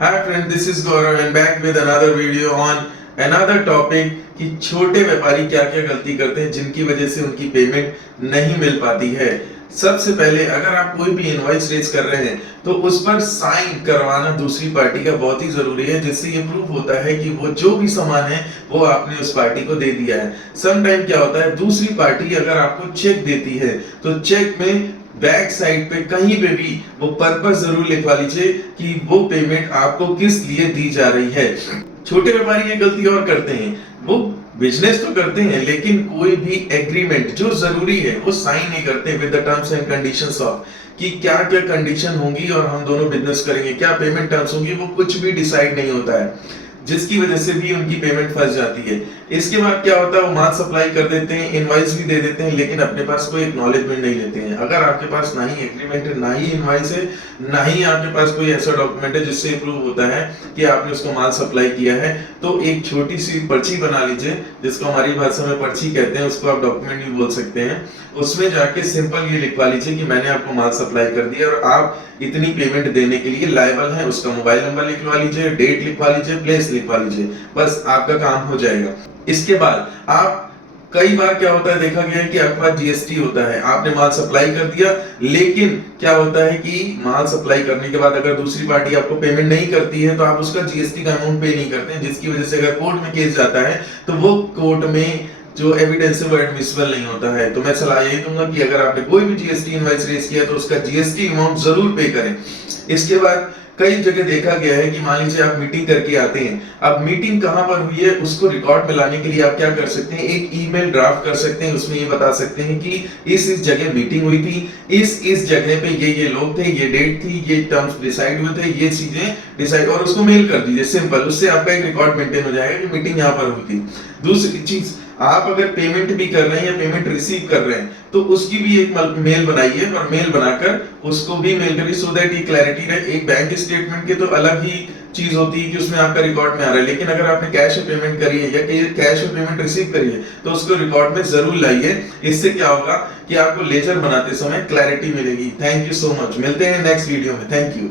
Hi friend, this is Gaurav and back with another video on another topic कि छोटे व्यापारी क्या क्या गलती करते हैं जिनकी वजह से उनकी पेमेंट नहीं मिल पाती है। सबसे पहले अगर आप कोई भी इनवॉइस रेज कर रहे हैं तो उस पर साइन करवाना दूसरी पार्टी का बहुत ही जरूरी है, जिससे ये प्रूफ होता है कि वो जो भी सामान है वो आपने उस पार्टी को दे दिया है। सम टाइम क्या होता है, दूसरी पार्टी अगर आपको चेक देती है तो चेक में बैक साइड पे कहीं पे भी वो पर्पस जरूर लिखवा लीजिए कि वो पेमेंट आपको किस लिए दी जा रही है। छोटे व्यापारी ये गलती और करते हैं, वो बिजनेस तो करते हैं लेकिन कोई भी एग्रीमेंट जो जरूरी है वो साइन नहीं करते with the terms and conditions of कि क्या क्या कंडीशन होंगी और हम दोनों बिजनेस करेंगे, क्या पेमेंट टर्म्स होंगी, वो कुछ भी डिसाइड नहीं होता है, जिसकी वजह से भी उनकी पेमेंट फंस जाती है। इसके बाद क्या होता है, वो माल सप्लाई कर देते हैं, इनवॉइस भी दे देते हैं, लेकिन अपने पास कोई एक्नॉलेजमेंट नहीं लेते हैं। अगर आपके पास ना ही एग्रीमेंट है, ना ही इनवॉइस है, ना ही आपके पास कोई ऐसा डॉक्यूमेंट है जिससे प्रूव होता है कि आपने उसको माल सप्लाई किया है, तो एक छोटी सी पर्ची बना लीजिए, जिसको हमारी भाषा में पर्ची कहते हैं, उसको आप डॉक्यूमेंट भी बोल सकते हैं। उसमें जाके सिंपल ये लिखवा लीजिए कि मैंने आपको माल सप्लाई कर दिया और आप इतनी पेमेंट देने के लिए लायबल हैं। उसका मोबाइल नंबर लिखवा लीजिए, डेट लिखवा लीजिए, प्लेस लिखवा लीजिए, बस आपका काम हो जाएगा। इसके बाद आप कई बार क्या होता है, देखा गया है कि आपके पास जीएसटी होता है, आपने माल सप्लाई कर दिया, लेकिन क्या होता है कि माल सप्लाई करने के बाद अगर दूसरी पार्टी आपको पेमेंट नहीं करती है तो आप उसका जीएसटी का अमाउंट पे नहीं करते हैं, जिसकी वजह से अगर कोर्ट में केस जाता है तो वो कोर्ट में जो एविडेंस है वो एडमिसिबल नहीं होता है। तो मैं सलाह यही दूंगा कि अगर आपने कोई भी जीएसटी इनवॉइस रेज किया तो उसका जीएसटी अमाउंट जरूर पे करें। इसके बाद कई जगह देखा गया है कि मान लीजिए आप मीटिंग करके आते हैं, अब मीटिंग कहां पर हुई है उसको रिकॉर्ड में लाने के लिए आप क्या कर सकते हैं, एक ईमेल ड्राफ्ट कर सकते हैं, उसमें ये बता सकते हैं कि इस जगह मीटिंग हुई थी, इस जगह पे ये लोग थे, ये डेट थी, ये टर्म्स डिसाइड हुए थे, ये चीजें डिसाइड, और उसको मेल कर दीजिए सिंपल। उससे आपका एक रिकॉर्ड मेंटेन हो जाएगा कि मीटिंग यहाँ पर हुई थी। दूसरी चीज, आप अगर पेमेंट भी कर रहे हैं या पेमेंट रिसीव कर रहे हैं तो उसकी भी एक मेल बनाइए और मेल बनाकर उसको भी मेल करिए, सो दैट ये क्लैरिटी रहे। एक बैंक स्टेटमेंट के तो अलग ही चीज होती है कि उसमें आपका रिकॉर्ड में आ रहा है, लेकिन अगर आपने कैश में पेमेंट करी है या कैश में पेमेंट रिसीव करी है तो उसको रिकॉर्ड में जरूर लाइए। इससे क्या होगा कि आपको लेजर बनाते समय क्लैरिटी मिलेगी। थैंक यू सो मच, मिलते हैं नेक्स्ट वीडियो में। Thank you.